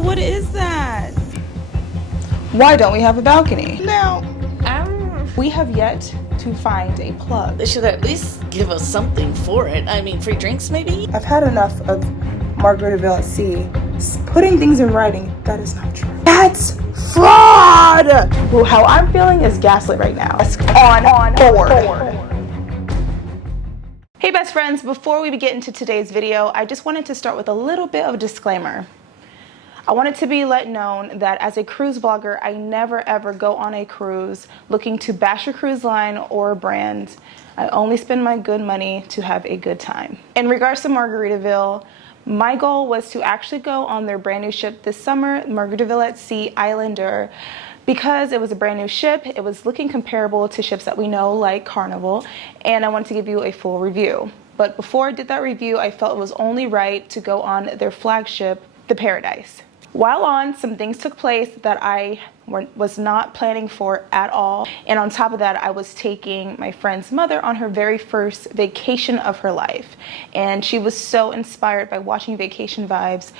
what is that? Why don't we have a balcony? Now, we have yet to find a plug. They should at least give us something for it. I mean, free drinks maybe? I've had enough of Margaritaville at sea putting things in writing. That is not true. That's fraud! Well, how I'm feeling is gaslit right now. On board. Hey best friends, before we get into today's video, I just wanted to start with a little bit of a disclaimer. I wanted to be let known that as a cruise vlogger, I never ever go on a cruise looking to bash a cruise line or a brand. I only spend my good money to have a good time. In regards to Margaritaville, my goal was to actually go on their brand new ship this summer, Margaritaville at Sea Islander. Because it was a brand new ship, it was looking comparable to ships that we know like Carnival, and I wanted to give you a full review. But before I did that review, I felt it was only right to go on their flagship, the Paradise. While on, some things took place that I was not planning for at all. And on top of that, I was taking my friend's mother on her very first vacation of her life. And she was so inspired by watching Vacation Vibes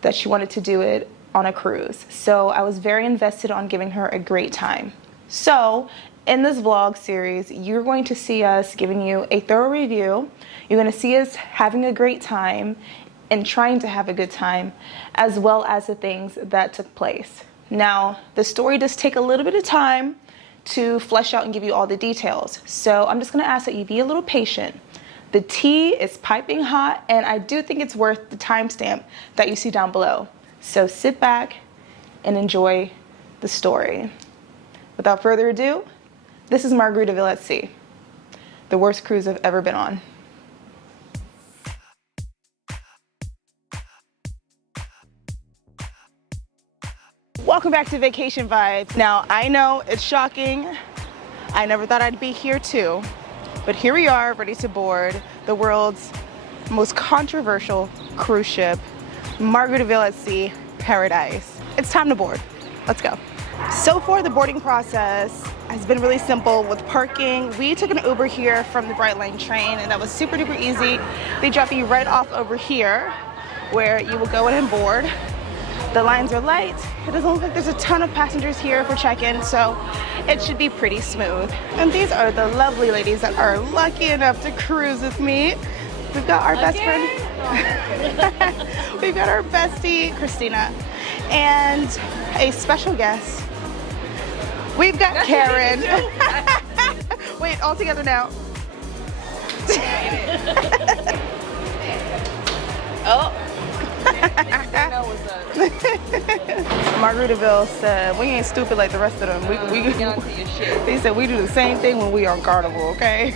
that she wanted to do it on a cruise. So I was very invested on giving her a great time. So in this vlog series, you're going to see us giving you a thorough review. You're going to see us having a great time and trying to have a good time, as well as the things that took place. Now, the story does take a little bit of time to flesh out and give you all the details. So I'm just gonna ask that you be a little patient. The tea is piping hot, and I do think it's worth the timestamp that you see down below. So sit back and enjoy the story. Without further ado, this is Margaritaville at Sea, the worst cruise I've ever been on. Welcome back to Vacation Vibes. Now, I know it's shocking. I never thought I'd be here too, but here we are, ready to board the world's most controversial cruise ship, Margaritaville at Sea Paradise. It's time to board. Let's go. So far, the boarding process has been really simple with parking. We took an Uber here from the Bright Line train, and that was super duper easy. They drop you right off over here where you will go in and board. The lines are light. It doesn't look like there's a ton of passengers here for check-in, so it should be pretty smooth. And these are the lovely ladies that are lucky enough to cruise with me. We've got our best friend. We've got our bestie, Christina, and a special guest. We've got Karen. Wait, all together now. Oh. Margaritaville said, we ain't stupid like the rest of them. They said we do the same thing when we on Carnival, okay?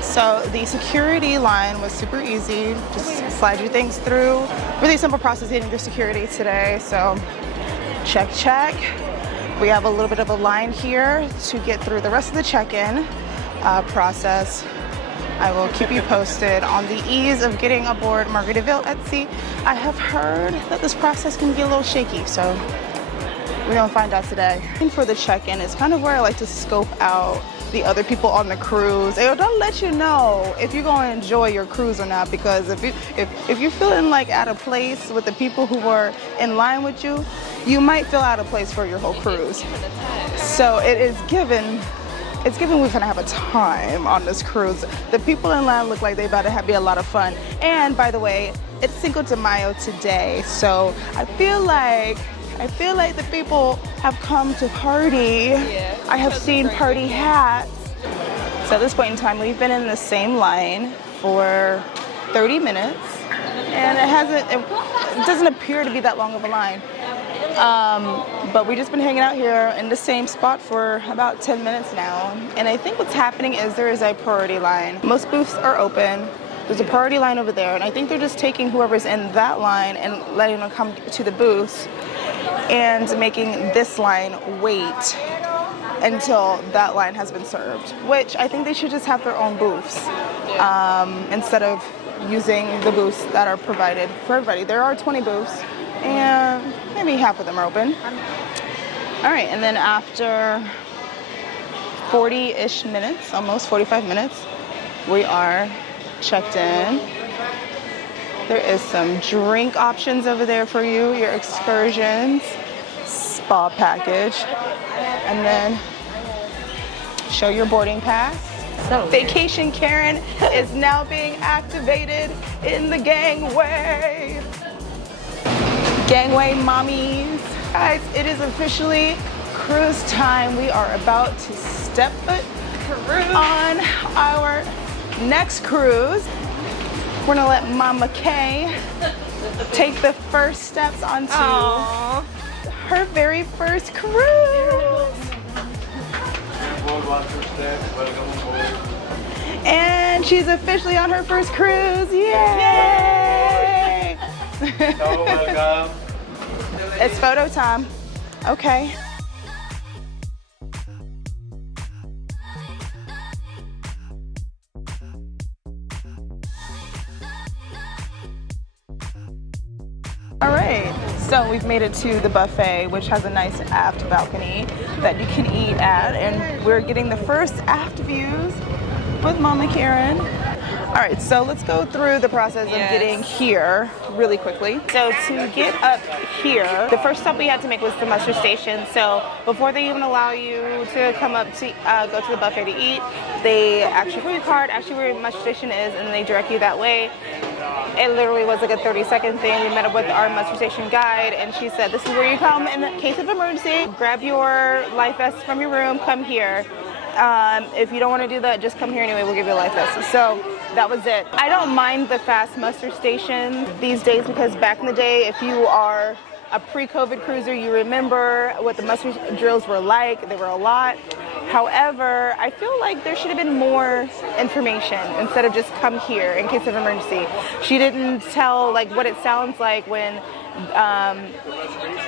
So the security line was super easy. Just slide your things through. Really simple process getting through security today. So check, check. We have a little bit of a line here to get through the rest of the check-in process. I will keep you posted on the ease of getting aboard Margaritaville at Sea. I have heard that this process can be a little shaky, so we're gonna find out today. And for the check-in, it's kind of where I like to scope out the other people on the cruise. It'll let you know if you're gonna enjoy your cruise or not, because if you're feeling like out of place with the people who are in line with you, you might feel out of place for your whole cruise. So it is given. It's given we're gonna have a time on this cruise. The people in line look like they about to be a lot of fun. And by the way, it's Cinco de Mayo today, so I feel like the people have come to party. Yeah, I have seen party hats. So at this point in time, we've been in the same line for 30 minutes, and it doesn't appear to be that long of a line. But we've just been hanging out here in the same spot for about 10 minutes now. And I think what's happening is there is a priority line. Most booths are open. There's a priority line over there. And I think they're just taking whoever's in that line and letting them come to the booths and making this line wait until that line has been served, which I think they should just have their own booths instead of using the booths that are provided for everybody. There are 20 booths, and maybe half of them are open. All right, and then after 40-ish minutes, almost 45 minutes, we are checked in. There is some drink options over there for you, your excursions, spa package, and then show your boarding pass. So Vacation Karen is now being activated in the gangway. Gangway mommies. Guys, it is officially cruise time. We are about to step foot on our next cruise. We're gonna let Mama Kay take the first steps onto her very first cruise. And she's officially on her first cruise. Yay! It's photo time. Okay. All right, so we've made it to the buffet, which has a nice aft balcony that you can eat at, and we're getting the first aft views with Mama Karen. All right, so let's go through the process of getting here really quickly. So to get up here, the first stop we had to make was the muster station. So before they even allow you to come up to go to the buffet to eat, they ask you for your card, ask you where your muster station is, and they direct you that way. It literally was like a 30-second thing. We met up with our muster station guide, and she said, this is where you come in the case of emergency. Grab your life vest from your room, come here. If you don't want to do that, just come here anyway, we'll give you a life vest. So that was it. I don't mind the fast muster station these days because back in the day, if you are a pre-COVID cruiser, you remember what the muster drills were like. They were a lot. However, I feel like there should have been more information instead of just come here in case of emergency. She didn't tell like what it sounds like when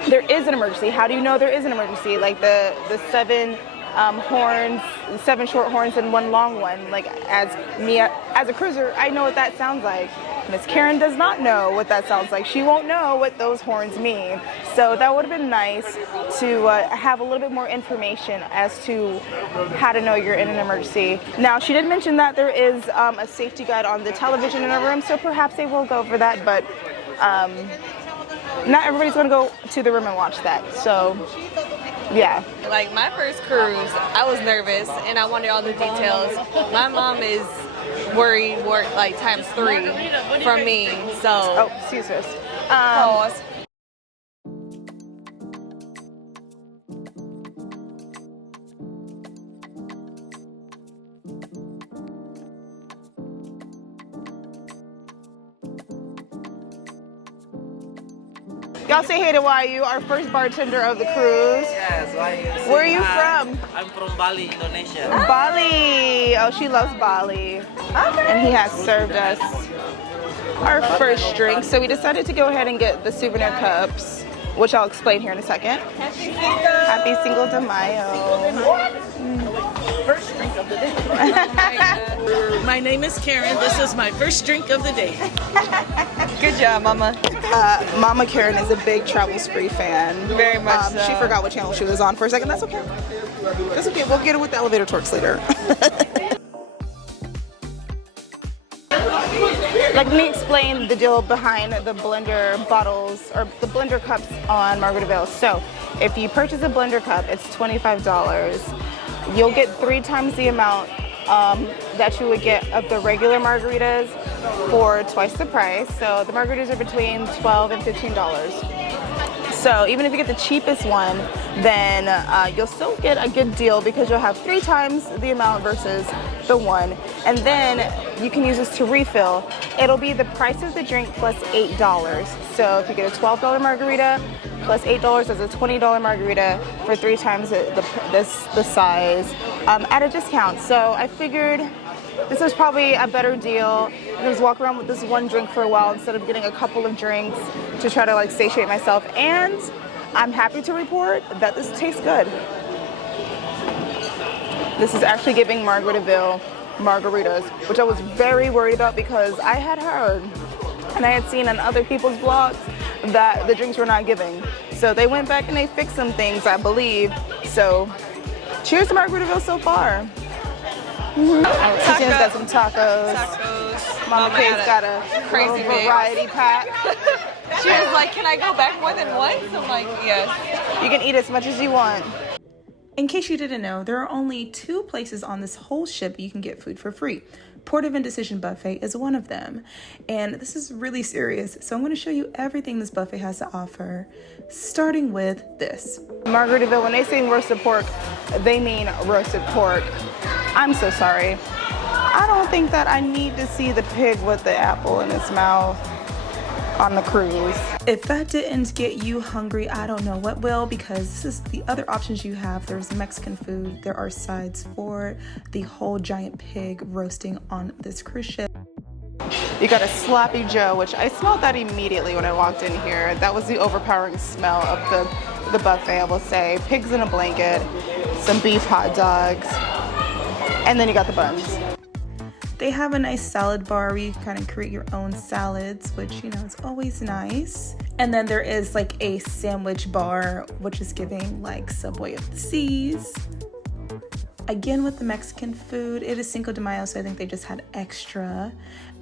there is an emergency. How do you know there is an emergency? Like the seven horns, 7 short horns and 1 long one. Like as a cruiser, I know what that sounds like. Miss Karen does not know what that sounds like. She won't know what those horns mean. So that would have been nice to have a little bit more information as to how to know you're in an emergency. Now, she did mention that there is a safety guide on the television in our room, so perhaps they will go over that, but not everybody's gonna go to the room and watch that. So yeah. Like my first cruise, I was nervous and I wanted all the details. My mom is worried like times 3 from me, so. Oh, excuse us. Pause. Y'all say hey to YU, our first bartender of the cruise. Yes, YU. Where are you from? I'm from Bali, Indonesia. Bali. Oh, she loves Bali. And he has served us our first drink. So we decided to go ahead and get the souvenir cups, which I'll explain here in a second. Happy Cinco de Mayo. First drink of the day. My name is Karen. This is my first drink of the day. Good job, Mama. Mama Karen is a big Travel Spree fan. Very much so. She forgot what channel she was on for a second. That's okay. That's okay. We'll get her with the elevator torques later. Let me explain the deal behind the blender bottles or the blender cups on Margaritaville. So if you purchase a blender cup, it's $25. You'll get 3 times the amount that you would get of the regular margaritas for twice the price. So the margaritas are between $12 and $15. So even if you get the cheapest one, then you'll still get a good deal because you'll have 3 times the amount versus the one. And then you can use this to refill. It'll be the price of the drink plus $8. So if you get a $12 margarita plus $8 as a $20 margarita for 3 times the size at a discount. So I figured this is probably a better deal. I can just walk around with this one drink for a while instead of getting a couple of drinks to try to like satiate myself. And I'm happy to report that this tastes good. This is actually giving Margaritaville margaritas, which I was very worried about because I had heard and I had seen on other people's blogs that the drinks were not giving. So they went back and they fixed some things, I believe. So cheers to Margaritaville so far. Christina's got some tacos. Tacos. Mama K's got a crazy little mix. variety pack. She was like, can I go back more than once? I'm like, yes. You can eat as much as you want. In case you didn't know, there are only 2 places on this whole ship you can get food for free. Port of Indecision Buffet is one of them. And this is really serious, so I'm going to show you everything this buffet has to offer, starting with this. Margaritaville, when they say roasted pork, they mean roasted pork. I'm so sorry. I don't think that I need to see the pig with the apple in its mouth on the cruise. If that didn't get you hungry, I don't know what will, because this is the other options you have. There's Mexican food, there are sides for the whole giant pig roasting on this cruise ship. You got a Sloppy Joe, which I smelled that immediately when I walked in here. That was the overpowering smell of the buffet, I will say. Pigs in a blanket, some beef hot dogs, and then you got the buns. They have a nice salad bar where you kind of create your own salads, which, you know, is always nice. And then there is like a sandwich bar, which is giving like Subway of the Seas. Again, with the Mexican food, it is Cinco de Mayo, so I think they just had extra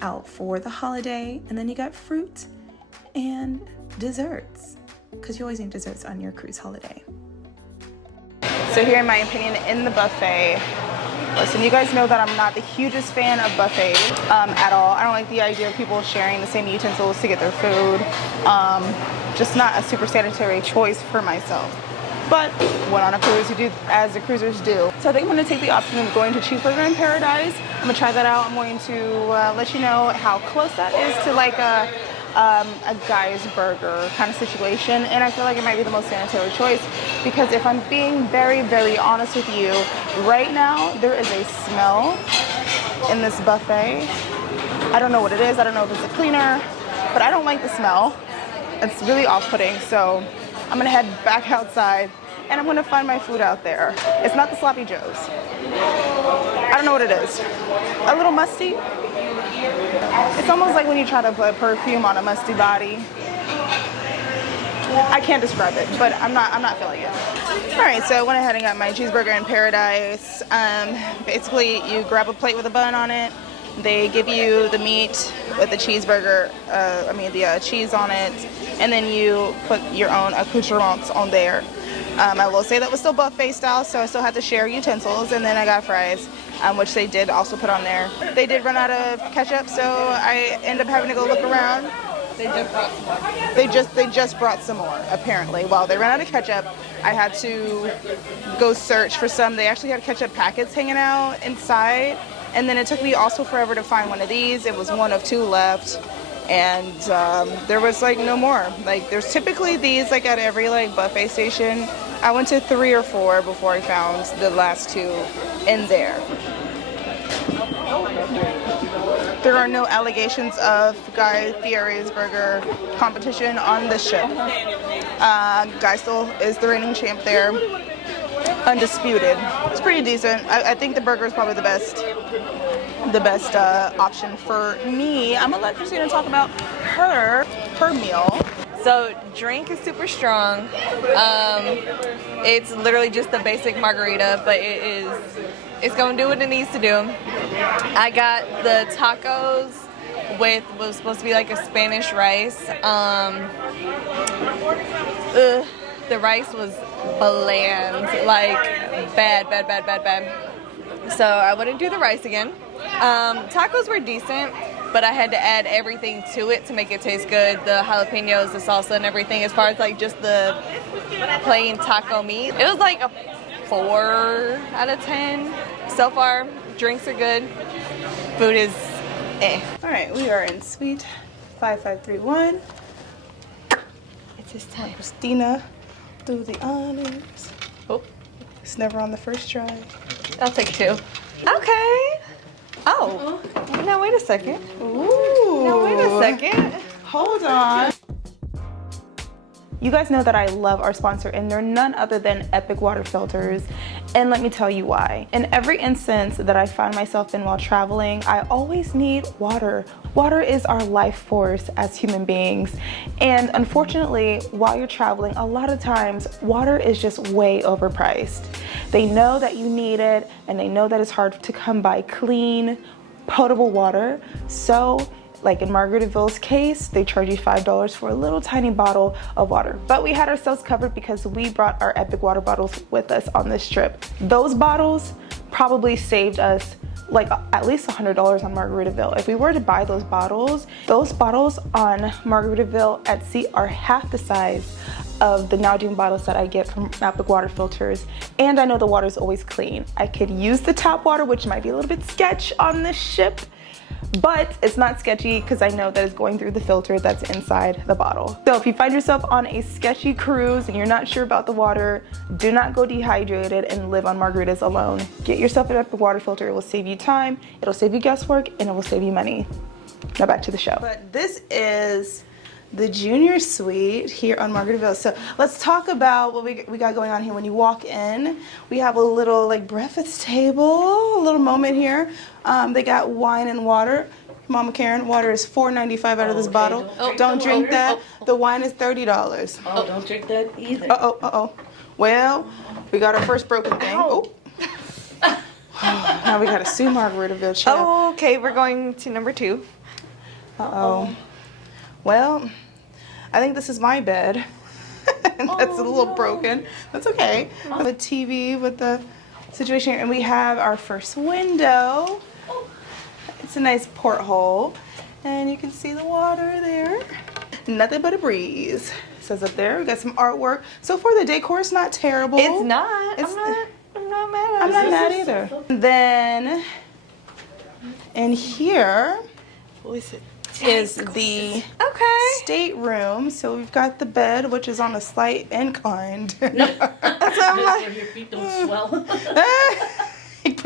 out for the holiday. And then you got fruit and desserts, because you always need desserts on your cruise holiday. So here, in my opinion, in the buffet, listen, you guys know that I'm not the hugest fan of buffets at all. I don't like the idea of people sharing the same utensils to get their food. Just not a super sanitary choice for myself. But when on a cruise, you do as the cruisers do. So I think I'm going to take the option of going to Cheeseburger in Paradise. I'm going to try that out. I'm going to let you know how close that is to like a guy's burger kind of situation, and I feel like it might be the most sanitary choice, because if I'm being very, very honest with you, right now there is a smell in this buffet. I don't know what it is. I don't know if it's a cleaner, but I don't like the smell. It's really off-putting, so I'm gonna head back outside and I'm gonna find my food out there. It's not the Sloppy Joes. I don't know what it is. A little musty. It's almost like when you try to put perfume on a musty body. I can't describe it, but I'm not feeling it. All right, so I went ahead and got my cheeseburger in Paradise. Basically, you grab a plate with a bun on it. They give you the meat with the cheeseburger, the cheese on it, and then you put your own accoutrements on there. I will say that was still buffet style, so I still had to share utensils, and then I got fries, which they did also put on there. They did run out of ketchup, so I ended up having to go look around. They just brought some more. They just brought some more, apparently. While they ran out of ketchup, I had to go search for some. They actually had ketchup packets hanging out inside, and then it took me also forever to find one of these. It was one of 2 left. And there was like no more. Like there's typically these like at every like buffet station. I went to 3 or 4 before I found the last 2 in there. There are no allegations of Guy Fieri's burger competition on this ship. Guy still is the reigning champ there, undisputed. It's pretty decent. I think the burger is probably the best option for me. I'm gonna let Christina talk about her meal. So drink is super strong. It's literally just the basic margarita, but it's gonna do what it needs to do. I got the tacos with what was supposed to be like a Spanish rice. The rice was bland, like bad. So I wouldn't do the rice again. Tacos were decent, but I had to add everything to it to make it taste good. The jalapenos, the salsa, and everything. As far as like just the plain taco meat, it was like a 4 out of 10 so far. Drinks are good. Food is eh. All right, we are in suite 5531. It's his time. Christina, do the honors. Oh, It's never on the first try. I'll take 2. Okay. Oh, now wait a second. Ooh. Now wait a second. Hold on. You guys know that I love our sponsor, and they're none other than Epic Water Filters. And let me tell you why. In every instance that I find myself in while traveling, I always need water. Water is our life force as human beings. And unfortunately, while you're traveling, a lot of times water is just way overpriced. They know that you need it, and they know that it's hard to come by clean, potable water. So like in Margaritaville's case, they charge you $5 for a little tiny bottle of water. But we had ourselves covered because we brought our Epic water bottles with us on this trip. Those bottles probably saved us like at least $100 on Margaritaville. If we were to buy those bottles on Margaritaville at sea are half the size of the Now Doing bottles that I get from Epic Water Filters. And I know the water is always clean. I could use the tap water, which might be a little bit sketch on this ship, but it's not sketchy because I know that it's going through the filter that's inside the bottle. So if you find yourself on a sketchy cruise and you're not sure about the water, do not go dehydrated and live on margaritas alone. Get yourself an Epic water filter. It will save you time, it'll save you guesswork, and it will save you money. Now back to the show. But this is the junior suite here on Margaritaville. So let's talk about what we got going on here. When you walk in, we have a little like breakfast table, a little moment here. They got wine and water. Mama Karen, water is $4.95 out of this bottle. Don't drink that. The wine is $30. Oh, don't drink that either. Uh-oh. Well, we got our first broken thing. Oh. Now we got to sue Margaritaville, child. Oh, okay, we're going to number 2. Uh-oh. Well, I think this is my bed. That's a little broken. That's okay. The TV with the situation here. And we have our first window. It's a nice porthole. And you can see the water there. Nothing but a breeze. It says up there. We got some artwork. So far the decor is not terrible. It's not. I'm not mad at it. I'm not mad either. Then in here is the stateroom. So we've got the bed, which is on a slight incline. So I'm like, your feet don't swell.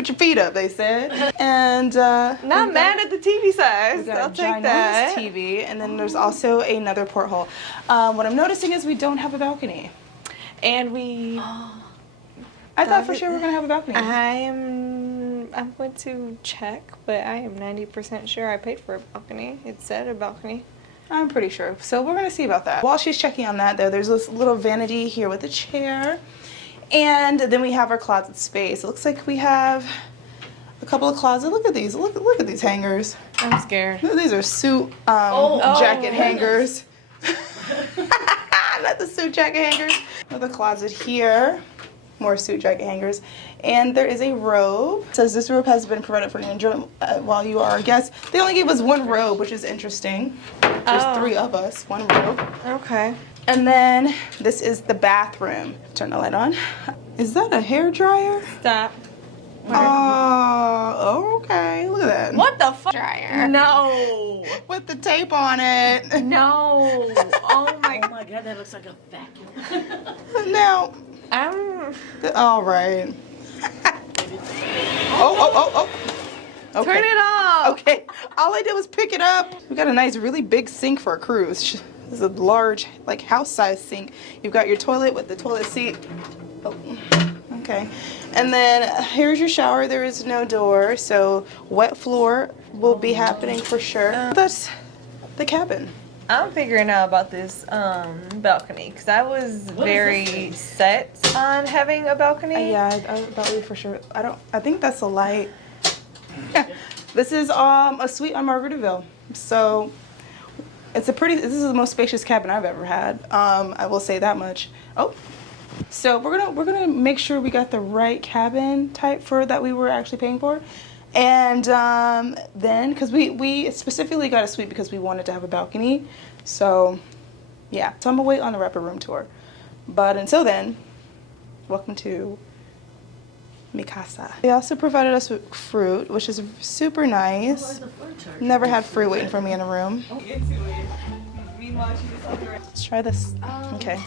put your feet up, they said. And not mad at the TV size. I'll take that. TV, and then there's also another porthole. What I'm noticing is we don't have a balcony, and we. I thought for sure we were gonna have a balcony. I'm going to check, but I am 90% sure I paid for a balcony. It said a balcony. I'm pretty sure. So we're gonna see about that. While she's checking on that, though, there's this little vanity here with a chair, and then we have our closet space. It looks like we have a couple of closets. Look at these. Look at these hangers. I'm scared. These are suit jacket hangers. Not the suit jacket hangers. Another closet here. More suit jacket hangers. And there is a robe. It says this robe has been provided for your enjoyment while you are a guest. They only gave us one robe, which is interesting. There's 3 of us, one robe. Okay. And then this is the bathroom. Turn the light on. Is that a hair dryer? Stop. Oh, okay. Look at that. What the fuck? Dryer. No. With the tape on it. No. Oh my God, that looks like a vacuum. Now. All right. Oh. Okay. Turn it off. Okay. All I did was pick it up. We got a nice, really big sink for a cruise. This is a large, like house-sized sink. You've got your toilet with the toilet seat. Oh, okay. And then here's your shower. There is no door, so wet floor will be happening for sure. That's the cabin. I'm figuring out about this balcony because I was very set on having a balcony. Yeah, I balcony for sure. I think that's a light. This is a suite on Margaritaville. So this is the most spacious cabin I've ever had. I will say that much. Oh, so we're gonna make sure we got the right cabin type for that we were actually paying for. And then, because we specifically got a suite because we wanted to have a balcony. So, yeah. So I'm going to wait on the wrapper room tour. But until then, welcome to mi casa. They also provided us with fruit, which is super nice. Never had fruit waiting for me in a room. Let's try this. Okay.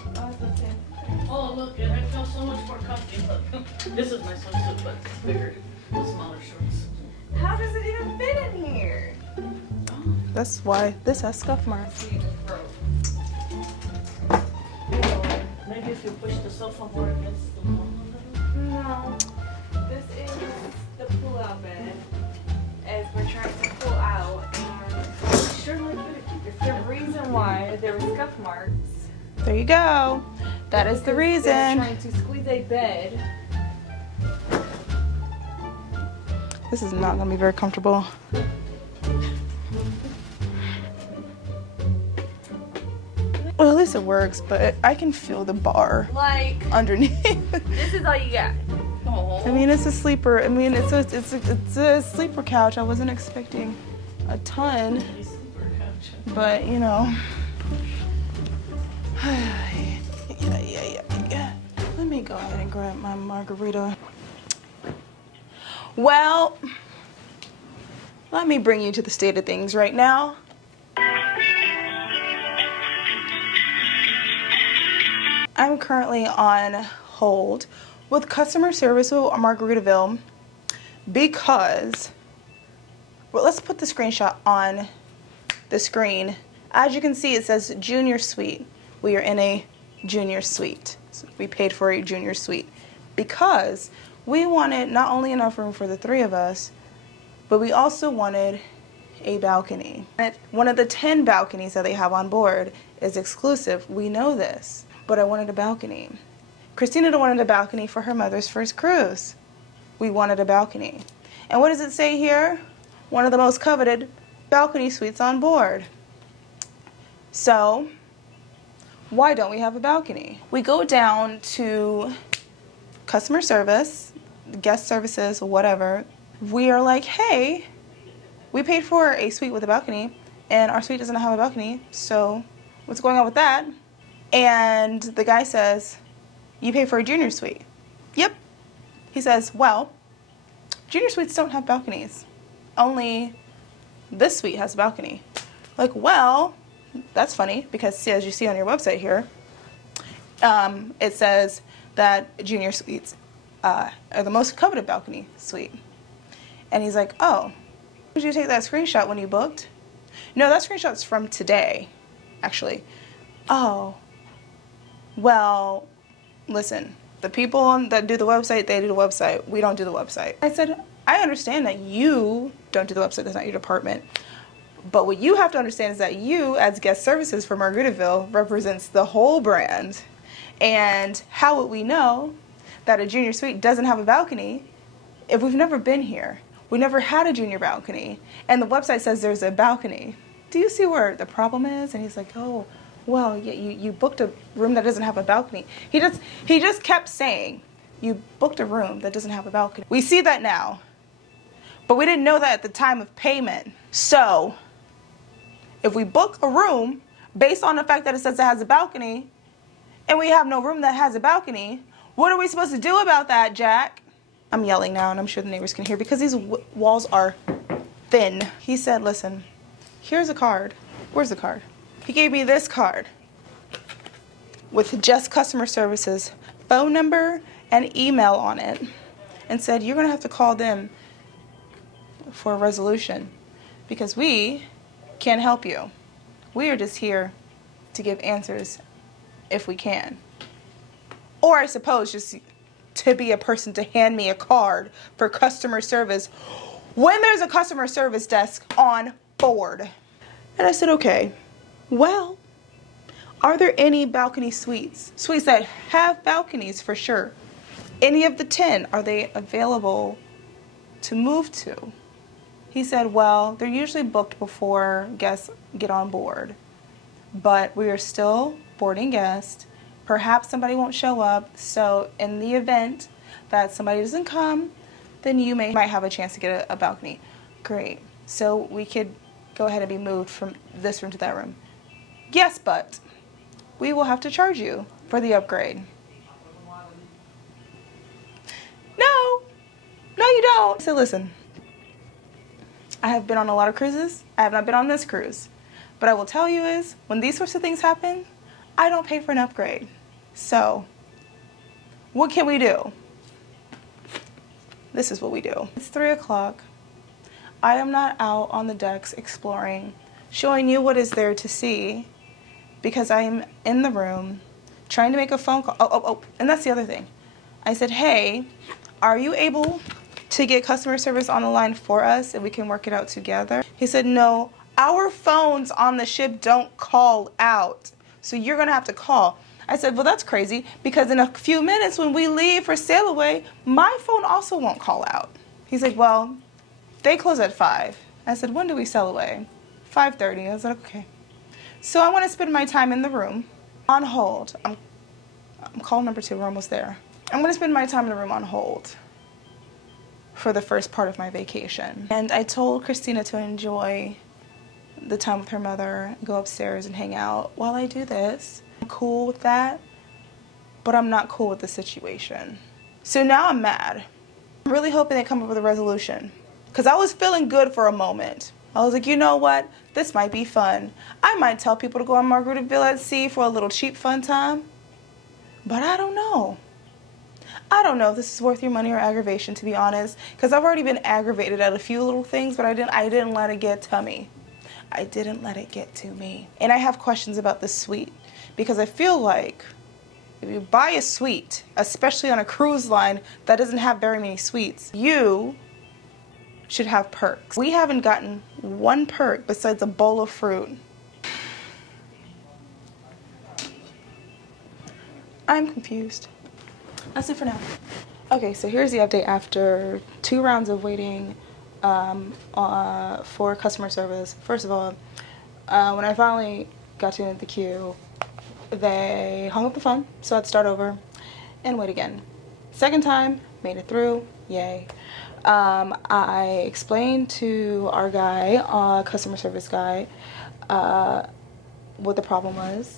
Oh, look, I feel so much more comfy. Look, this is my swimsuit, but it's bigger, with smaller shorts. How does it even fit in here? That's why this has scuff marks. Maybe if you push the sofa more against the wall a little. No. This is the pull-out bed. As we're trying to pull out, and Sure, like it. the reason why there were scuff marks. There you go. That is the They're reason. trying to squeeze a bed. This is not gonna be very comfortable. Well, at least it works, but I can feel the bar Like, underneath. this is all you got. I mean, it's a sleeper. I mean, it's a sleeper couch. I wasn't expecting a ton, Sleeper couch. but you know. Yeah. Let me go ahead and grab my margarita. Well, let me bring you to the state of things right now. I'm currently on hold with customer service at Margaritaville because, well, let's put the screenshot on the screen. As you can see, it says junior suite. We are in a junior suite. So we paid for a junior suite because we wanted not only enough room for the three of us, but we also wanted a balcony. One of the 10 balconies that they have on board is exclusive. We know this, but I wanted a balcony. Christina wanted a balcony for her mother's first cruise. We wanted a balcony. And what does it say here? One of the most coveted balcony suites on board. So, why don't we have a balcony? We go down to customer service, guest services, whatever. We are like, hey, we paid for a suite with a balcony, and our suite doesn't have a balcony, so what's going on with that? And the guy says, you paid for a junior suite. Yep. He says, well, junior suites don't have balconies. Only this suite has a balcony. Like, well, that's funny because as you see on your website here, it says that junior suites are the most coveted balcony suite. And he's like, oh, did you take that screenshot when you booked? No, that screenshot's from today, actually. Oh, well, listen, the people that do the website, they do the website. We don't do the website. I said, I understand that you don't do the website. That's not your department. But what you have to understand is that you, as guest services for Margaritaville, represents the whole brand. And how would we know that a junior suite doesn't have a balcony if we've never been here? We never had a junior balcony. And the website says there's a balcony. Do you see where the problem is? And he's like, oh, well, yeah, you booked a room that doesn't have a balcony. He just kept saying, you booked a room that doesn't have a balcony. We see that now. But we didn't know that at the time of payment. So, if we book a room based on the fact that it says it has a balcony, and we have no room that has a balcony, what are we supposed to do about that, Jack? I'm yelling now, and I'm sure the neighbors can hear because these walls are thin. He said, listen, here's a card. Where's the card? He gave me this card with just customer services phone number and email on it and said, you're going to have to call them for a resolution because we can't help you. We are just here to give answers if we can. Or I suppose just to be a person to hand me a card for customer service when there's a customer service desk on board. And I said, okay, well, are there any balcony suites? Suites that have balconies for sure. Any of the 10, are they available to move to? He said, well, they're usually booked before guests get on board, but we are still boarding guests. Perhaps somebody won't show up, so in the event that somebody doesn't come, then you might have a chance to get a balcony. Great. So we could go ahead and be moved from this room to that room. Yes, but we will have to charge you for the upgrade. No, you don't. I said, listen, I have been on a lot of cruises. I have not been on this cruise. But I will tell you is, when these sorts of things happen, I don't pay for an upgrade. So, what can we do? This is what we do. It's 3 o'clock. I am not out on the decks exploring, showing you what is there to see, because I am in the room trying to make a phone call. Oh, and that's the other thing. I said, hey, are you able to get customer service on the line for us and we can work it out together? He said, no, our phones on the ship don't call out, so you're gonna have to call. I said, well, that's crazy, because in a few minutes when we leave for Sailaway, my phone also won't call out. He's like, well, they close at 5. I said, when do we sail away? 5:30. I was like, okay. So I want to spend my time in the room on hold. I'm call number 2. We're almost there. I'm going to spend my time in the room on hold for the first part of my vacation. And I told Christina to enjoy the time with her mother, go upstairs and hang out while I do this. I'm cool with that, but I'm not cool with the situation. So now I'm mad. I'm really hoping they come up with a resolution, because I was feeling good for a moment. I was like, you know what? This might be fun. I might tell people to go on Margaritaville at sea for a little cheap fun time, but I don't know. I don't know if this is worth your money or aggravation, to be honest, because I've already been aggravated at a few little things, but I didn't let it get to me. I didn't let it get to me. And I have questions about this suite, because I feel like if you buy a suite, especially on a cruise line that doesn't have very many suites, you should have perks. We haven't gotten one perk besides a bowl of fruit. I'm confused. That's it for now. Okay, so here's the update after 2 rounds of waiting for customer service. First of all, when I finally got to the queue, they hung up the phone, so I'd start over and wait again. Second time, made it through, yay. I explained to our guy, customer service guy, what the problem was,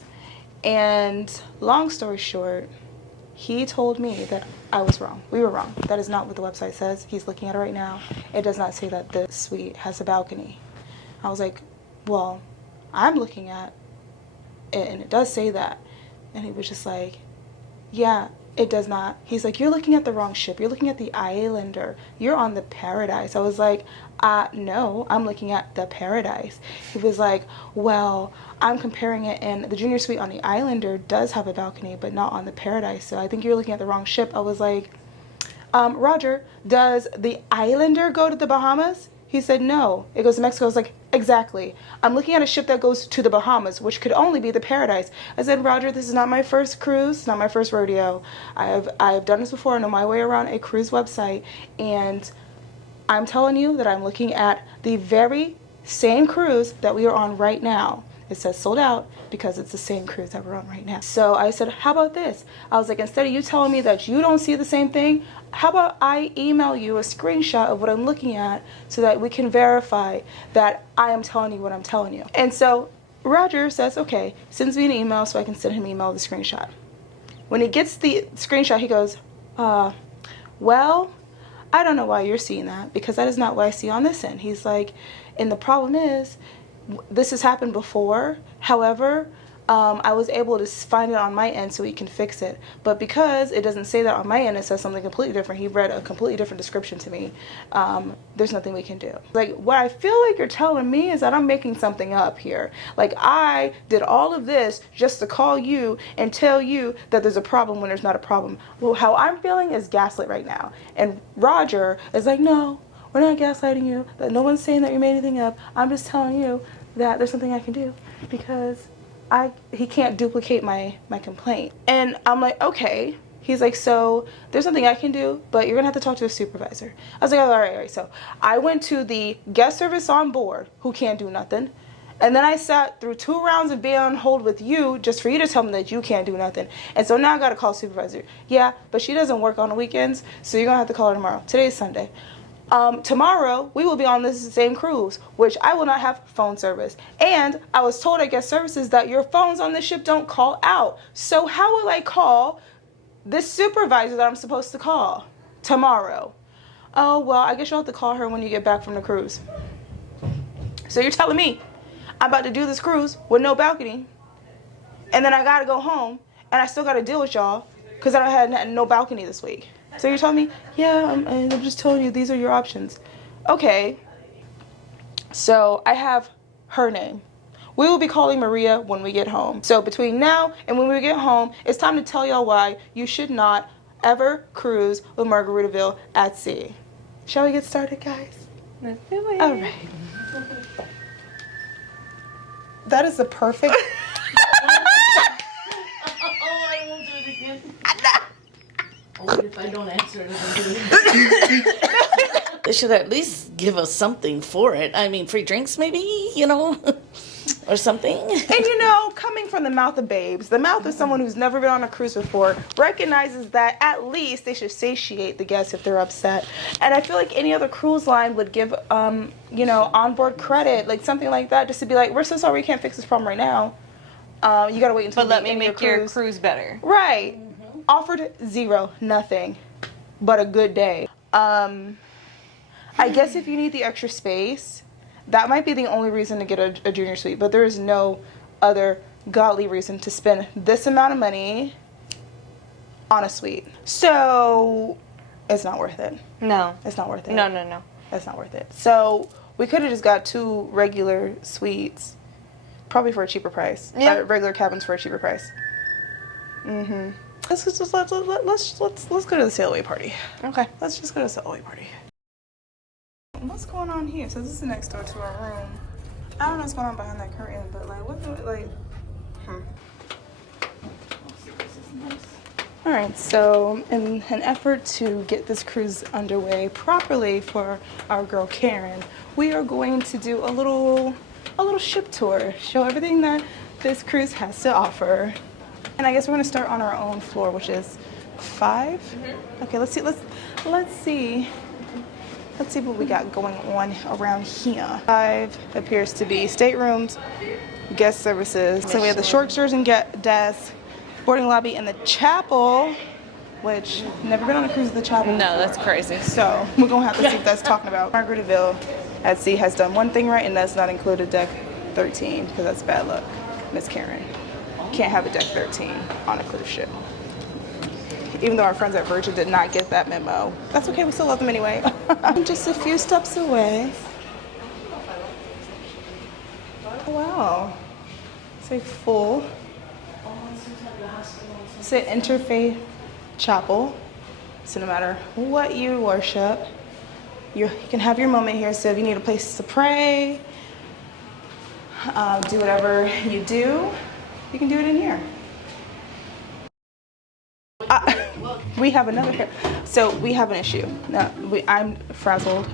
and long story short, he told me that I was wrong. We were wrong. That is not what the website says. He's looking at it right now. It does not say that the suite has a balcony. I was like, well, I'm looking at it and it does say that. And he was just like, yeah, it does not. He's like, you're looking at the wrong ship. You're looking at the Islander. You're on the Paradise. I was like, no, I'm looking at the Paradise. He was like, well, I'm comparing it, and the junior suite on the Islander does have a balcony, but not on the Paradise. So I think you're looking at the wrong ship. I was like, Roger, does the Islander go to the Bahamas? He said, no, it goes to Mexico. I was like, exactly. I'm looking at a ship that goes to the Bahamas, which could only be the Paradise. I said, Roger, this is not my first cruise, not my first rodeo. I've done this before. I know my way around a cruise website, and I'm telling you that I'm looking at the very same cruise that we are on right now. It says sold out because it's the same cruise that we're on right now. So I said, how about this? I was like, instead of you telling me that you don't see the same thing, how about I email you a screenshot of what I'm looking at so that we can verify that I am telling you what I'm telling you. And so Roger says, okay, sends me an email so I can send him an email with the screenshot. When he gets the screenshot, he goes, well, I don't know why you're seeing that, because that is not what I see on this end. He's like, and the problem is, this has happened before. However, I was able to find it on my end so he can fix it. But because it doesn't say that on my end, it says something completely different. He read a completely different description to me. There's nothing we can do. Like, what I feel like you're telling me is that I'm making something up here. Like, I did all of this just to call you and tell you that there's a problem when there's not a problem. Well, how I'm feeling is gaslit right now. And Roger is like, no, we're not gaslighting you. That no one's saying that you made anything up. I'm just telling you that there's something I can do because he can't duplicate my complaint. And I'm like, okay. He's like, so there's something I can do, but you're gonna have to talk to a supervisor. I was like, all right. So I went to the guest service on board, who can't do nothing. And then I sat through 2 rounds of being on hold with you just for you to tell me that you can't do nothing. And so now I gotta call supervisor. Yeah, but she doesn't work on the weekends, so you're gonna have to call her tomorrow. Today's Sunday. Tomorrow we will be on this same cruise, which I will not have phone service. And I was told at guest services that your phones on this ship don't call out. So how will I call this supervisor that I'm supposed to call tomorrow? Oh, well, I guess you'll have to call her when you get back from the cruise. So you're telling me I'm about to do this cruise with no balcony, and then I gotta go home, and I still gotta deal with y'all because I had no balcony this week. So you're telling me, yeah, I'm just telling you these are your options. Okay. So I have her name, We will be calling Maria when we get home. So between now and when we get home, it's time to tell y'all why you should not ever cruise with Margaritaville at sea. Shall we get started, guys? Let's do it. All right. That is the perfect. I won't do it again. Oh, if I don't answer it, I'll do it. They should at least give us something for it. I mean, free drinks maybe, you know, or something. And you know, coming from the mouth of babes, the mouth of someone who's never been on a cruise before, recognizes that at least they should satiate the guests if they're upset. And I feel like any other cruise line would give, you know, onboard credit, like something like that, just to be like, we're so sorry we can't fix this problem right now. You gotta wait until But let me make your cruise better. Right. Offered zero, nothing, but a good day. I guess if you need the extra space, that might be the only reason to get a junior suite, but there is no other godly reason to spend this amount of money on a suite. So it's not worth it. No. It's not worth it. No. It's not worth it. So we could have just got 2 regular suites, probably for a cheaper price. Yeah. Regular cabins for a cheaper price. Mm-hmm. Let's go to the Sailaway party. Okay. Let's just go to the Sailaway party. What's going on here? So this is next door to our room. I don't know what's going on behind that curtain, but like, All right, so in an effort to get this cruise underway properly for our girl Karen, we are going to do a little ship tour, show everything that this cruise has to offer. And I guess we're gonna start on our own floor, which is 5. Mm-hmm. Okay, let's see what we got going on around here. 5 appears to be staterooms, guest services. So we have the short stairs and desk, boarding lobby, and the chapel, which never been on a cruise with the chapel No, before. that's crazy. So we're gonna have to see what that's talking about. Margaritaville at sea has done one thing right, and that's not included deck 13, because that's bad luck. Miss Karen can't have a deck 13 on a cruise ship. Even though our friends at Virgin did not get that memo. That's okay, we still love them anyway. I'm just a few steps away. Wow. It's a full. It's an interfaith chapel. So no matter what you worship, you can have your moment here. So if you need a place to pray, do whatever you do, you can do it in here. We have another. So we have an issue. No, I'm frazzled.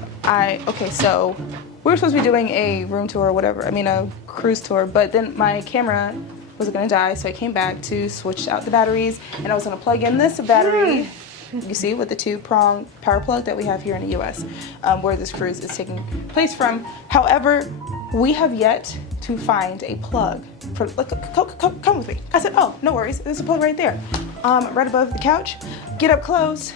So we were supposed to be doing a room tour or whatever. I mean a cruise tour, but then my camera was gonna die, so I came back to switch out the batteries, and I was gonna plug in this battery. You see, with the 2-prong power plug that we have here in the U.S., where this cruise is taking place from. However, we have yet to find a plug. Come with me. I said, oh, no worries. There's a plug right there, right above the couch. Get up close.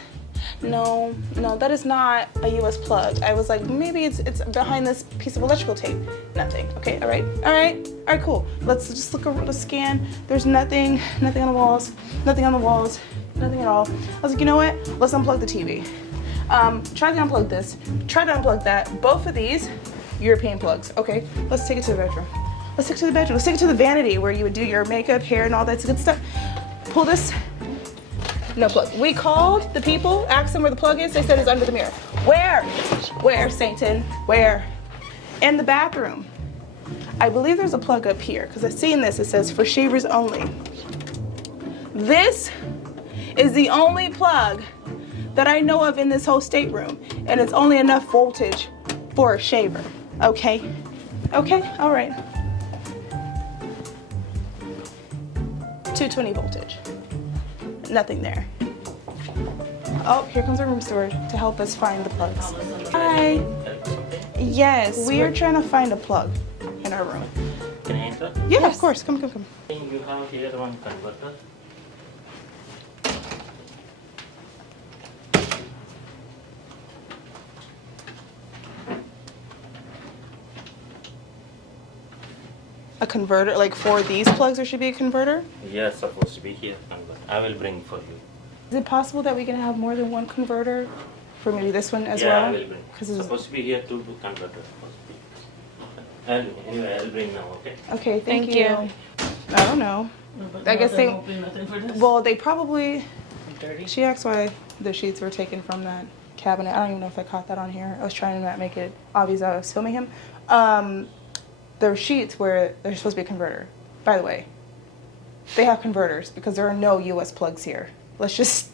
No, that is not a U.S. plug. I was like, maybe it's behind this piece of electrical tape. Nothing. Okay, all right, cool. Let's just let's scan. There's nothing on the walls, nothing at all. I was like, you know what? Let's unplug the TV. Try to unplug this. Try to unplug that. Both of these European plugs. Okay, let's take it to the bedroom. Let's take it to the vanity where you would do your makeup, hair, and all that good stuff. Pull this. No plug. We called the people, asked them where the plug is. They said it's under the mirror. Where, Satan? Where? In the bathroom. I believe there's a plug up here because I've seen this. It says for shavers only. This is the only plug that I know of in this whole stateroom, and it's only enough voltage for a shaver. Okay, all right. 220 voltage. Nothing there. Oh, here comes our room steward to help us find the plugs. Hi. Yes, we are trying to find a plug in our room. Can I enter? Yeah, Yes. of course. Come. You have here one converter. A converter, like for these plugs, there should be a converter. Yes, supposed to be here converter. I will bring for you. Is it possible that we can have more than one converter for maybe this one as Yeah, well? I will bring. Because it's Supposed to be here two converters. Supposed to be. Anyway, I'll bring now, okay? Okay, thank Thank you. you. I don't know. I guess they. Won't be nothing for this. Well, they probably. Dirty. She asked why the sheets were taken from that cabinet. I don't even know if I caught that on here. I was trying to not make it obvious I was filming him. There are sheets where there's supposed to be a converter. By the way, they have converters because there are no US plugs here. Let's just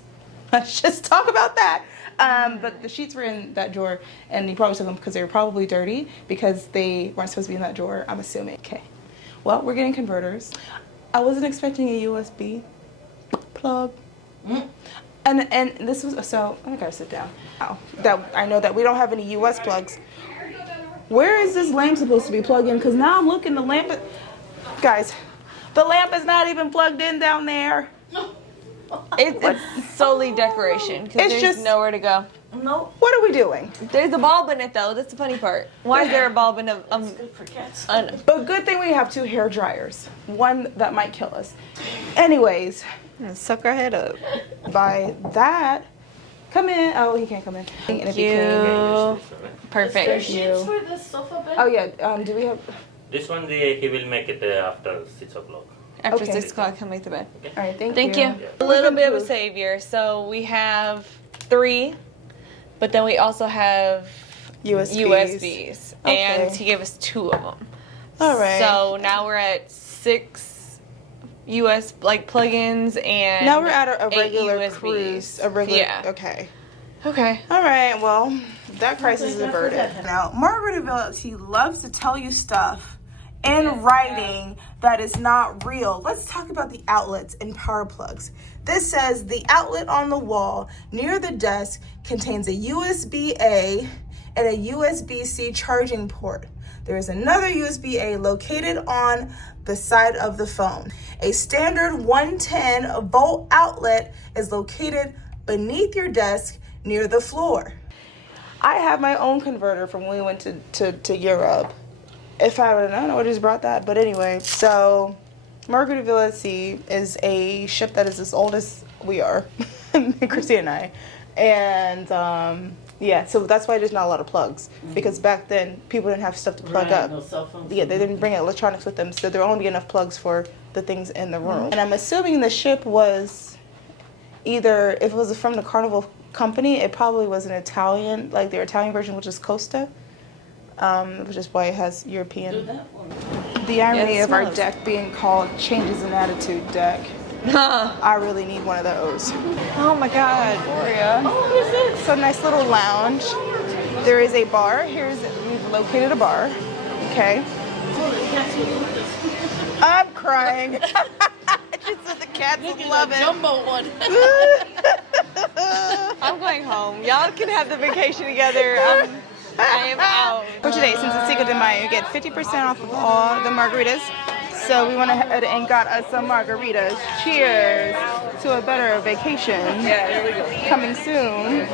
talk about that. But the sheets were in that drawer, and you probably took them because they were probably dirty because they weren't supposed to be in that drawer, I'm assuming. Okay. Well, we're getting converters. I wasn't expecting a USB plug. And this was, so I gotta sit down. Now that I know that we don't have any US plugs. Where is this lamp supposed to be plugged in? Because now I'm looking, the lamp, guys, the lamp is not even plugged in down there. It's solely decoration because It's there's just- nowhere to go. No. What are we doing? There's a bulb in it though. That's the funny part. Why is there a bulb in a? Good for cats. But good thing we have 2 hair dryers. One that might kill us. Anyways, Suck our head up. by that, come in. Oh, he can't come in. And if he can- Perfect. There's sheets for the sofa bed. Oh yeah. Do we have? This one, he will make it after 6 o'clock. After Okay. 6 o'clock, come make the bed. All right. Thank you. A little bit of a savior. So we have 3, but then we also have USBs. And Okay. he gave us 2 of them. All right. So now we're at 6 US like plugins and Now we're at a 8 regular USBs. cruise. A regular. Yeah. Okay. Okay. All right. Well, that crisis is averted. Now, Margaritaville, she loves to tell you stuff in writing that is not real. Let's talk about the outlets and power plugs. This says the outlet on the wall near the desk contains a USB-A and a USB-C charging port. There is another USB-A located on the side of the phone. A standard 110 volt outlet is located beneath your desk near the floor. I have my own converter from when we went to Europe. If I would have known, I would have just brought that. But anyway, so Margaritaville at Sea is a ship that is as old as we are, Christina and I. And yeah, so that's why there's not a lot of plugs. Because back then, people didn't have stuff to plug up. No cell phones. Yeah, they didn't bring electronics with them, so there won't be enough plugs for the things in the room. And I'm assuming the ship was either, if it was from the Carnival company, it probably was an Italian, like their Italian version, which is Costa, which is why it has European. The irony Yeah, it of our smells. deck being called Changes in Attitude deck. I really need one of those. Oh my God, Gloria. It's a nice little lounge. There is a bar. We've located a bar. Okay. I'm crying. She said the cats would love it. Jumbo one. I'm going home. Y'all can have the vacation together. I am out. For today, since it's Cinco de Mayo, you get 50% off of all the margaritas. So we went ahead and got us some margaritas. Cheers to a better vacation. Yeah, here we go. Coming soon.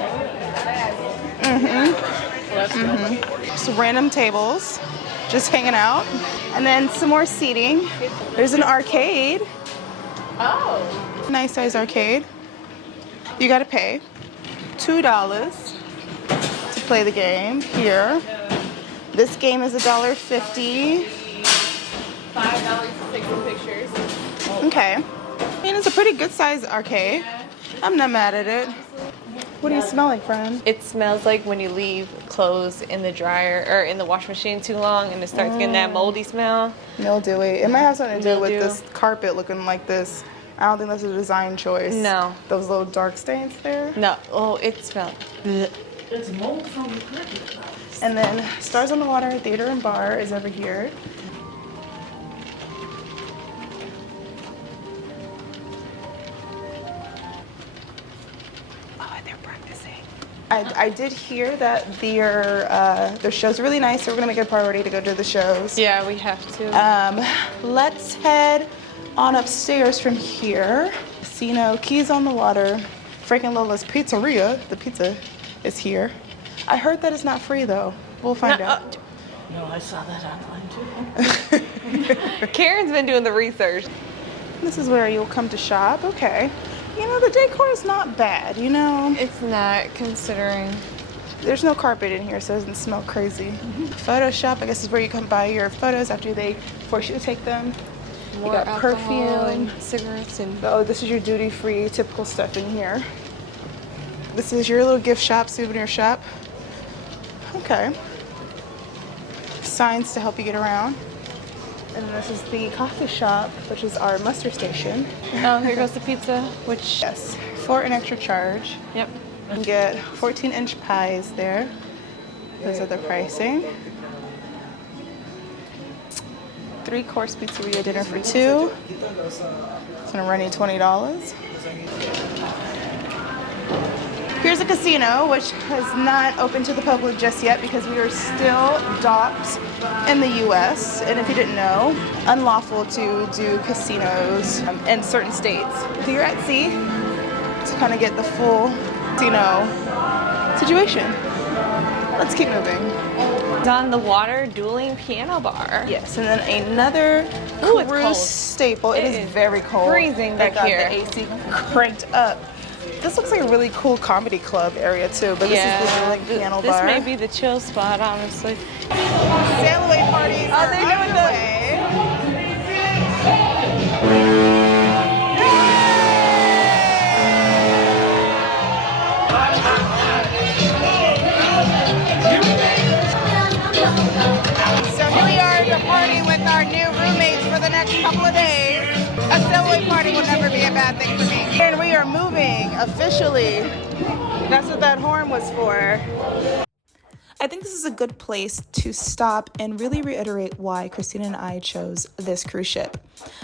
Some random tables, just hanging out. And then some more seating. There's an arcade. Oh. Nice size arcade. You gotta pay $2 to play the game here. This game is $1.50. $5 to take some pictures. Okay. I mean, it's a pretty good size arcade. I'm not mad at it. What are you smelling, friend? It smells like when you leave clothes in the dryer or in the washing machine too long and it starts getting that moldy smell. Mildewy. It might have something to do with Mildew. this carpet looking like this. I don't think that's a design choice. No. Those little dark stains there. No. Oh, it smells. It's mold from the carpet. And then Stars on the Water Theater and Bar is over here. Oh, and they're practicing. I did hear that their show's really nice, so we're gonna make it a priority to go to the shows. Yeah, we have to. Let's head on upstairs from here. Casino, Keys on the Water, Frank and Lola's Pizzeria. The pizza is here. I heard that it's not free though. We'll find out. No, I saw that online too. Karen's been doing the research. This is where you'll come to shop. Okay. You know, the decor is not bad, you know. It's not considering. There's no carpet in here, so it doesn't smell crazy. Photo shop, I guess, is where you come buy your photos after they force you to take them. More got alcohol perfume. and cigarettes and Oh, this is your duty-free typical stuff in here. This is your little gift shop, souvenir shop. Okay. Signs to help you get around. And then this is the coffee shop, which is our muster station. oh, here goes the pizza. Which, yes, for an extra charge. Yep. You can get 14-inch pies there. Those are the pricing. 3-course pizzeria dinner for 2. It's gonna run you $20. Here's a casino, which has not opened to the public just yet because we are still docked in the U.S. And if you didn't know, unlawful to do casinos in certain states. So you're at sea to kind of get the full casino situation. Let's keep moving. It's on the water dueling piano bar. Yes, and then another Ooh, it's cruise cold. staple. It It is is very cold. freezing They back got here. the AC cranked up. This looks like a really cool comedy club area too, but this is the dueling piano this bar. may be the chill spot, honestly. Sailaway parties are they're doing the- underway. So here we are departing with our new roommates for the next couple of days. A Sailaway party will never be a bad thing for me. And we are moving officially. That's what that horn was for. I think this is a good place to stop and really reiterate why Christina and I chose this cruise ship.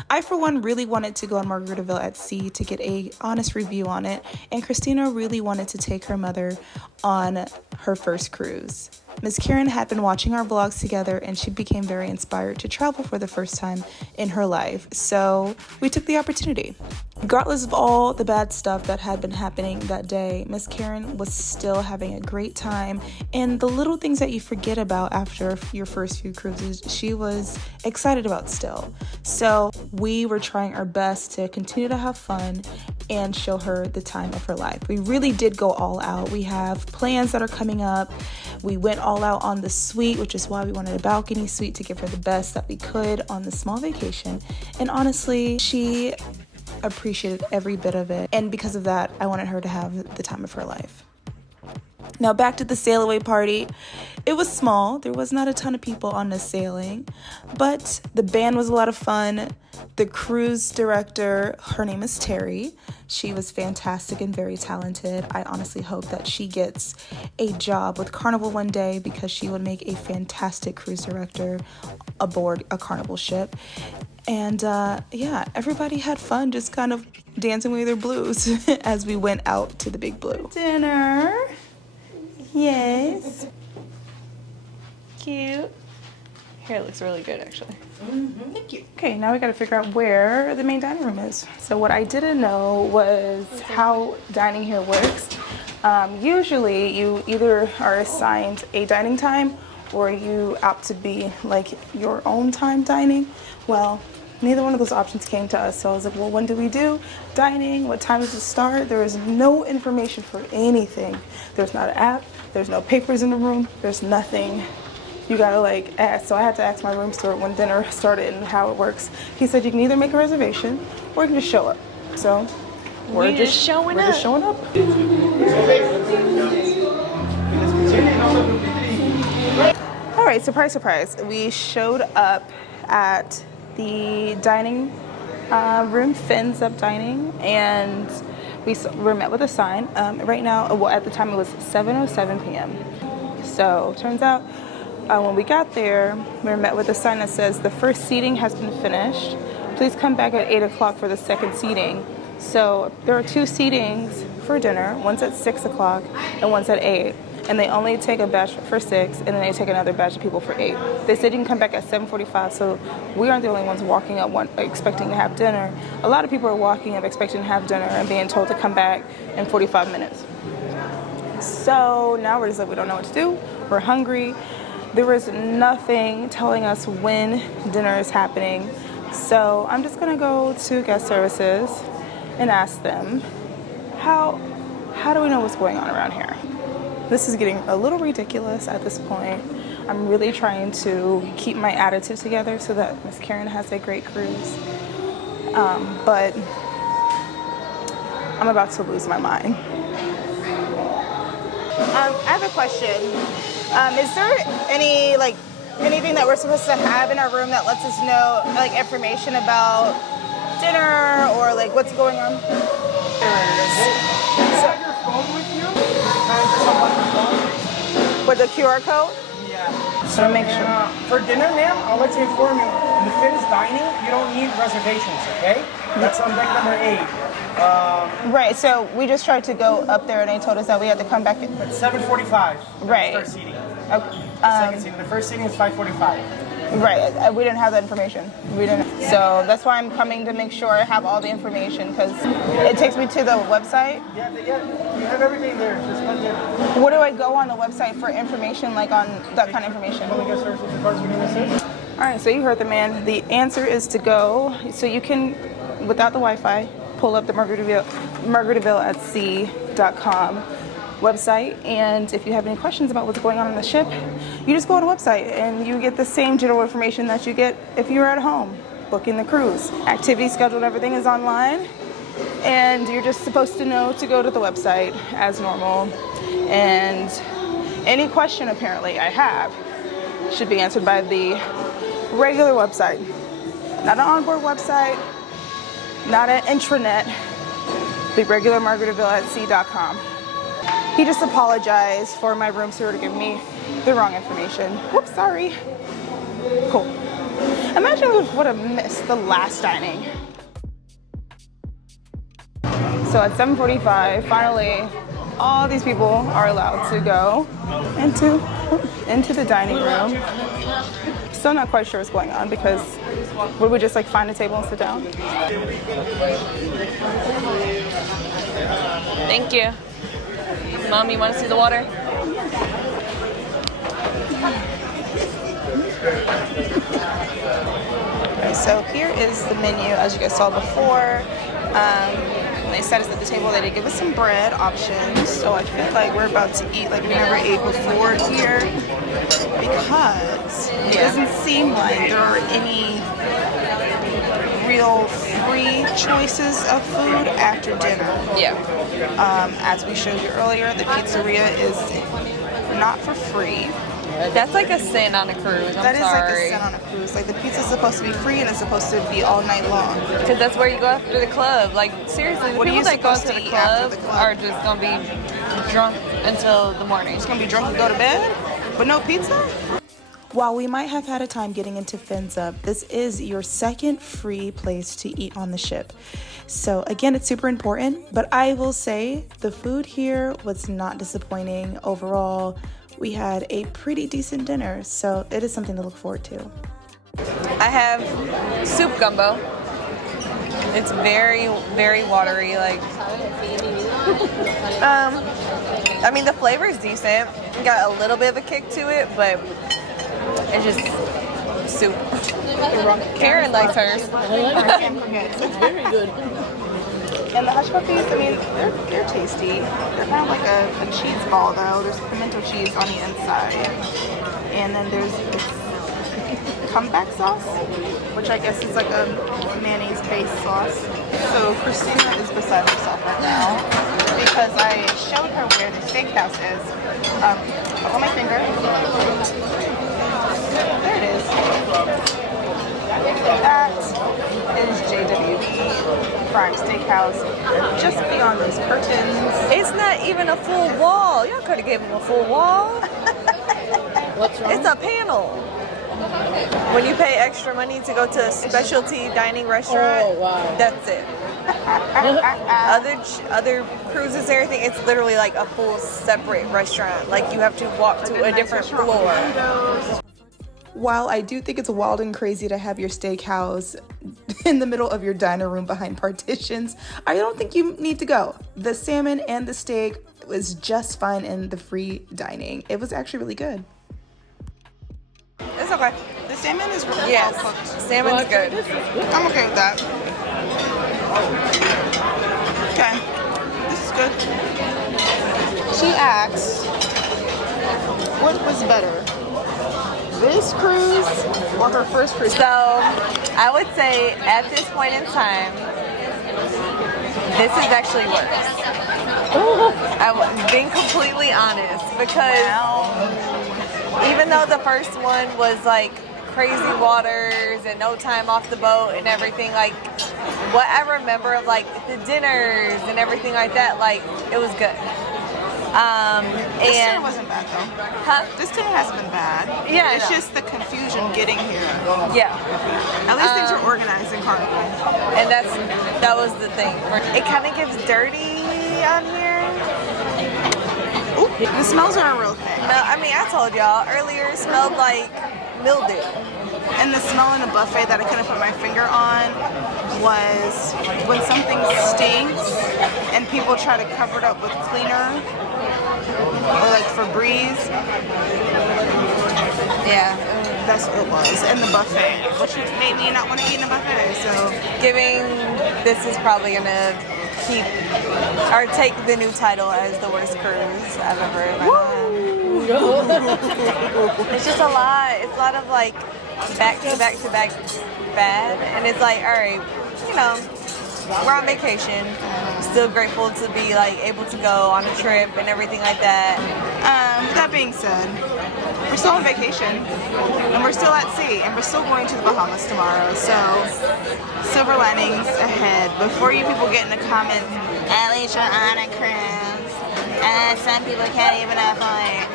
I, for one, really wanted to go on Margaritaville at sea to get a honest review on it, and Christina really wanted to take her mother on her first cruise. Ms. Karen had been watching our vlogs together and she became very inspired to travel for the first time in her life. So we took the opportunity. Regardless of all the bad stuff that had been happening that day, Ms. Karen was still having a great time. And the little things that you forget about after your first few cruises, she was excited about still. So we were trying our best to continue to have fun and show her the time of her life. We really did go all out. We have plans that are coming up. We went all out on the suite, which is why we wanted a balcony suite to give her the best that we could on the small vacation. And honestly, she appreciated every bit of it. And because of that, I wanted her to have the time of her life. Now back to the Sailaway party. It was small. There was not a ton of people on the sailing, but the band was a lot of fun. The cruise director, her name is Terry. She was fantastic and very talented. I honestly hope that she gets a job with Carnival one day because she would make a fantastic cruise director aboard a Carnival ship. And yeah, everybody had fun just kind of dancing with their blues as we went out to the Big Blue. Dinner. Yes. Cute. Hair looks really good, actually. Thank you. Okay, now we got to figure out where the main dining room is. So what I didn't know was how dining here works. Usually you either are assigned a dining time or you opt to be like your own time dining. Well, neither one of those options came to us. So I was like, well, when do we do dining? What time does it start? There is no information for anything. There's not an app. There's no papers in the room. There's nothing. You gotta like ask. So I had to ask my room steward when dinner started and how it works. He said you can either make a reservation or you can just show up. So we're just showing up. All right, surprise, surprise. We showed up at the dining room, Fins Up Dining, and we were met with a sign. Right now, well, at the time it was 7:07 p.m. So turns out when we got there, we were met with a sign that says the first seating has been finished. Please come back at 8 o'clock for the second seating. So there are 2 seatings for dinner. One's at 6 o'clock and one's at 8. And they only take a batch for 6, and then they take another batch of people for 8. They said you can come back at 7:45, so we aren't the only ones walking up expecting to have dinner. A lot of people are walking up expecting to have dinner and being told to come back in 45 minutes. So now we're just like, we don't know what to do. We're hungry. There was nothing telling us when dinner is happening. So I'm just gonna go to guest services and ask them, how do we know what's going on around here? This is getting a little ridiculous at this point. I'm really trying to keep my attitude together so that Miss Karen has a great cruise. But I'm about to lose my mind. I have a question. Is there anything that we're supposed to have in our room that lets us know information about dinner or what's going on? With the QR code? Yeah. So make sure. For dinner, ma'am, I'd like to inform you, in the Finn's Dining, you don't need reservations, okay? That's on deck number 8. Right, so we just tried to go up there and they told us that we had to come back at 7:45. Right. Start seating. Okay. Second seating. The first seating is 5:45. Right, we didn't have that information. We didn't. So that's why I'm coming to make sure I have all the information because it takes me to the website. Yeah, you have everything there. Just let me. Where do I go on the website for information, on that kind of information? All right, so you heard the man. The answer is to go, so you can, without the Wi-Fi, pull up the MARGARITAVILLE@sea.com website, and if you have any questions about what's going on the ship, you just go on the website and you get the same general information that you get if you're at home booking the cruise. Activity schedule and everything is online, and you're just supposed to know to go to the website as normal, and any question apparently I have should be answered by the regular website, not an onboard website, not an intranet, the regular MARGARITAVILLE@sea.com. He just apologized for my room steward to give me the wrong information. Whoops, sorry. Cool. Imagine we would have missed the last dining. So at 7:45, finally, all these people are allowed to go into the dining room. Still not quite sure what's going on because would we just find a table and sit down? Thank you. Mom, you want to see the water? Okay, so here is the menu as you guys saw before. They set us at the table. They did give us some bread options, so I feel like we're about to eat like we never ate before here because it doesn't seem like there are any real free choices of food after dinner. Yeah. As we showed you earlier, the pizzeria is not for free. That's like a sin on a cruise. That is like a sin on a cruise. Like the pizza's supposed to be free and it's supposed to be all night long. Because that's where you go after the club. Like seriously, the What are people you that go supposed to to the eat club, after the club? are just gonna be drunk until the morning. Just gonna be drunk and go to bed, but no pizza? While we might have had a time getting into Fins Up, this is your second free place to eat on the ship. So again, it's super important, but I will say the food here was not disappointing overall. We had a pretty decent dinner, so it is something to look forward to. I have soup gumbo. It's very, very watery. I mean, the flavor is decent. Got a little bit of a kick to it, but it's just soup. Karen likes hers. It's very good. And the hush puppies, I mean, they're tasty. They're kind of like a cheese ball, though. There's pimento cheese on the inside. And then there's this comeback sauce, which I guess is like a mayonnaise-based sauce. So Christina is beside herself right now because I showed her where the steakhouse is. On my finger. There it is. That is JWB Prime Steakhouse, just beyond those curtains. It's not even a full wall. Y'all could have given him a full wall. What's wrong? It's a panel. When you pay extra money to go to a specialty dining restaurant, Oh, wow. that's it. Other cruises and everything, it's literally like a full separate restaurant. Like you have to walk to a different floor. While I do think it's wild and crazy to have your steakhouse in the middle of your diner room behind partitions, I don't think you need to go. The salmon and the steak was just fine in the free dining. It was actually really good. It's okay. The salmon is really Yes, well cooked. salmon's good. I'm okay with that. Okay, this is good. she asked, what was better, this cruise or her first cruise? So I would say at this point in time, this is actually worse. I'm being completely honest because even though the first one was like crazy waters and no time off the boat and everything, like what I remember of like the dinners and everything like that, like it was good. This dinner wasn't bad though. Huh? This dinner hasn't been bad. Yeah, It's no. just the confusion getting here. Yeah. At least things are organized in Carnival. And that was the thing. It kind of gives dirty on here. Ooh, the smells are a real thing. No, I mean I told y'all earlier it smelled like mildew. And the smell in a buffet that I couldn't put my finger on was when something stinks and people try to cover it up with cleaner or like Febreze. Yeah. That's what it was. And the buffet, which made me not want to eat in a buffet. So This is probably gonna keep or take the new title as the worst cruise I've ever been on. It's just a lot. It's a lot of like back to back to back bad, and it's like, all right, you know, we're on vacation. Still grateful to be like able to go on a trip and everything like that. with that being said, we're still on vacation and we're still at sea and we're still going to the Bahamas tomorrow. So silver linings ahead. Before you people get in the comments, at least you're on a cruise. Some people can't even afford.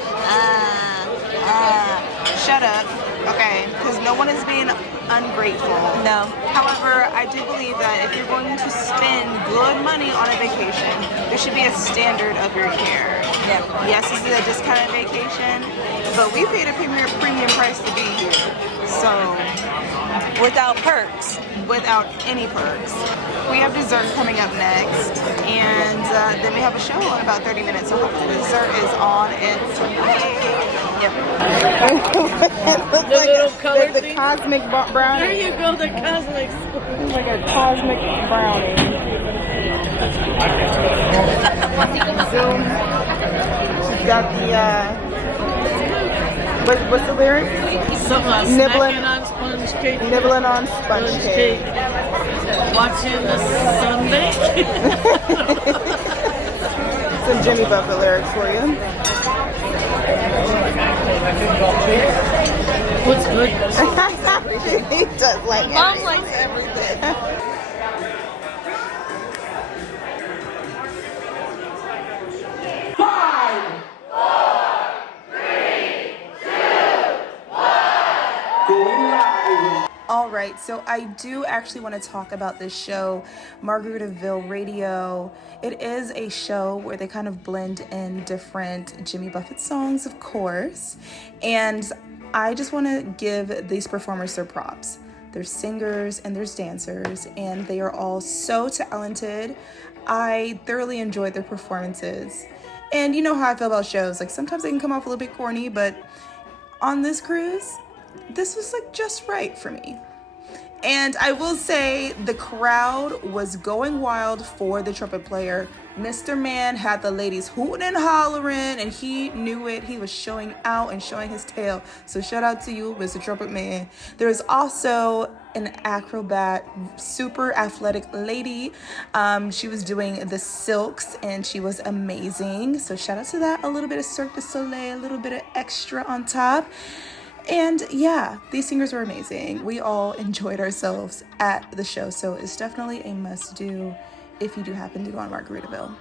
Shut up. Okay, because no one is being ungrateful. No. However, I do believe that if you're going to spend good money on a vacation, there should be a standard of your care. Yeah. Yes, this is a discounted vacation, but we paid a premium price to be here. So, Without perks. without any perks. We have dessert coming up next, and then we have a show in about 30 minutes, so hopefully the dessert is on its way. Yep. The little color the thing? cosmic There brownie. you go, the cosmics. Like a cosmic brownie. So, she's got the, what's the lyric? Something Nibbling. snacking on sponge cake. Nibbling on sponge cake. Watching the sunbake. Some Jimmy Buffett lyrics for you. What's good? He does like Mom everything. likes everything. All right, so I do actually want to talk about this show, Margaritaville Radio. It is a show where they kind of blend in different Jimmy Buffett songs, of course. And I just want to give these performers their props. There's singers and there's dancers, and they are all so talented. I thoroughly enjoyed their performances. And you know how I feel about shows. Like sometimes they can come off a little bit corny, but on this cruise, this was like just right for me. And I will say the crowd was going wild for the trumpet player. Mr. Man had the ladies hooting and hollering, and he knew it. He was showing out and showing his tail. So shout out to you, Mr. Trumpet Man. There was also an acrobat, super athletic lady. She was doing the silks, and she was amazing. So shout out to that. A little bit of Cirque du Soleil, a little bit of extra on top. And yeah, these singers were amazing. We all enjoyed ourselves at the show, so it's definitely a must-do if you do happen to go on Margaritaville.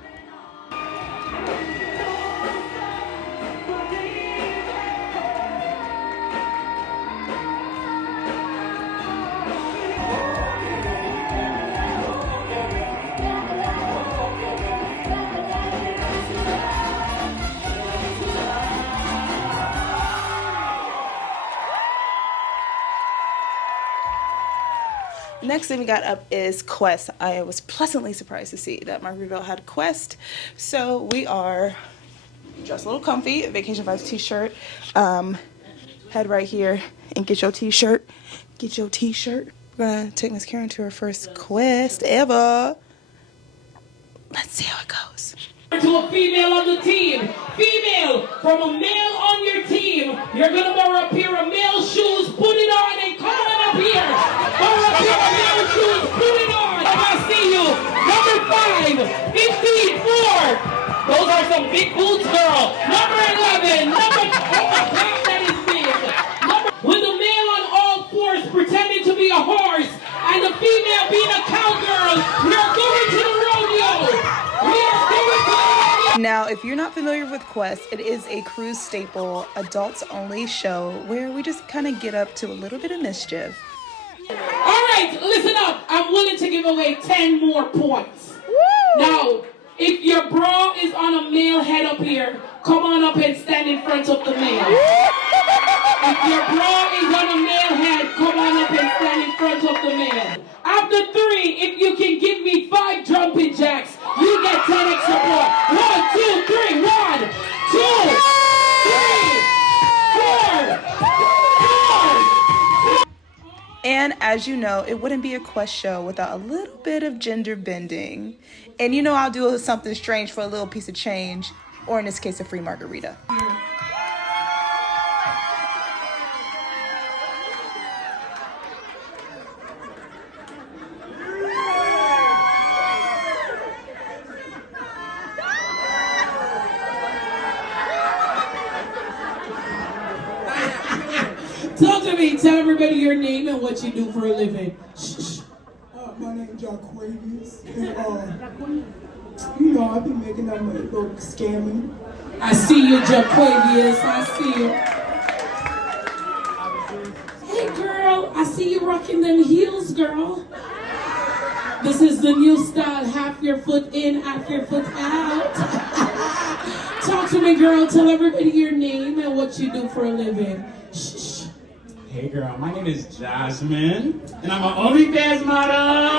Next thing we got up is Quest. I was pleasantly surprised to see that Margaritaville had Quest. So we are dressed a little comfy, Vacation Vibes t-shirt. Head right here and get your t-shirt. Get your t-shirt. We're gonna take Miss Karen to her first Quest ever. Let's see how it goes. To a female on the team. Female, from a male on your team, you're gonna borrow a pair of male shoes, put it on and come on up here. Borrow a pair of male shoes, put it on. I see you. Number 5, 15, 4. Those are some big boots, girl. Number 11, number, oh my God, that is big. With the male on all fours pretending to be a horse and the female being a cowgirl, we are going to the rodeo. We are going to the rodeo. Now, if you're not familiar with Quest, it is a cruise staple, adults only show where we just kind of get up to a little bit of mischief. All right, listen up. I'm willing to give away 10 more points. Woo! Now, if your bra is on a male head up here, come on up and stand in front of the male. If your bra is on a male head, come on up and stand in front of the male. After 3, if you can give me 5 jumping jacks, you get 10 extra points. 1, 2, 3. 1, 2, 3, 4. And as you know, it wouldn't be a Quest show without a little bit of gender bending. And you know I'll do something strange for a little piece of change, or in this case, a free margarita. Talk to me. Tell everybody your name and what you do for a living. Shh. My name's Jaquavius, and you know, I've been making that money, little scamming. I see you, Jaquavius. I see you. Hey, girl. I see you rocking them heels, girl. This is the new style. Half your foot in, half your foot out. Talk to me, girl. Tell everybody your name and what you do for a living. Shh. Hey girl, my name is Jasmine, and I'm an OnlyFans model.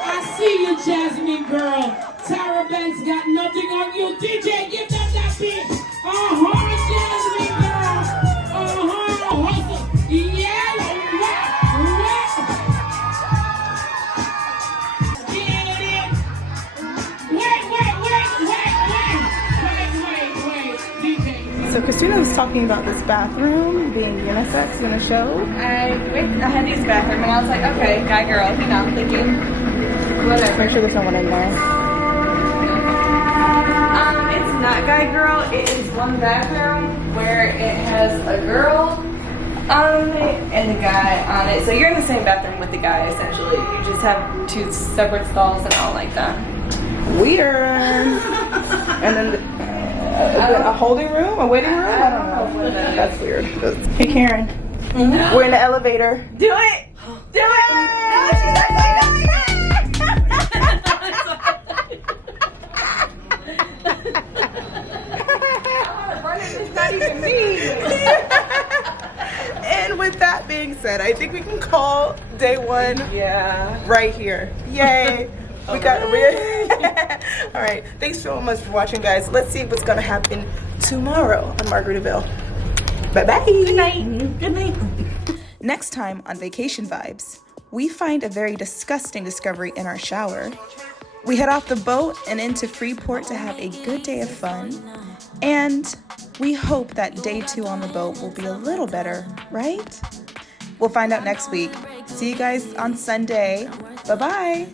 I see you, Jasmine girl. Tara Banks got nothing on you. DJ, give them that beat. Jasmine girl. Yeah, So Christina was talking about this bathroom being unisex in a show. I had these bathroom and I was like, okay, guy, girl, you know, thinking, whatever. Make sure there's no one in there. It's not guy, girl. It is one bathroom where it has a girl on it and a guy on it. So you're in the same bathroom with the guy, essentially. You just have 2 separate stalls and all like that. Weird. And then a holding room, a waiting room? I don't know. That's weird. Hey Karen, we're in the elevator. Do it! Do it! It's not even me. And with that being said, I think we can call day 1 right here. Yay. We got all right, thanks so much for watching, guys. Let's see what's gonna happen tomorrow on Margaritaville. Bye-bye. Good night. Good night. Next time on Vacation Vibes, we find a very disgusting discovery in our shower. We head off the boat and into Freeport to have a good day of fun. And we hope that day 2 on the boat will be a little better, right? We'll find out next week. See you guys on Sunday. Bye-bye.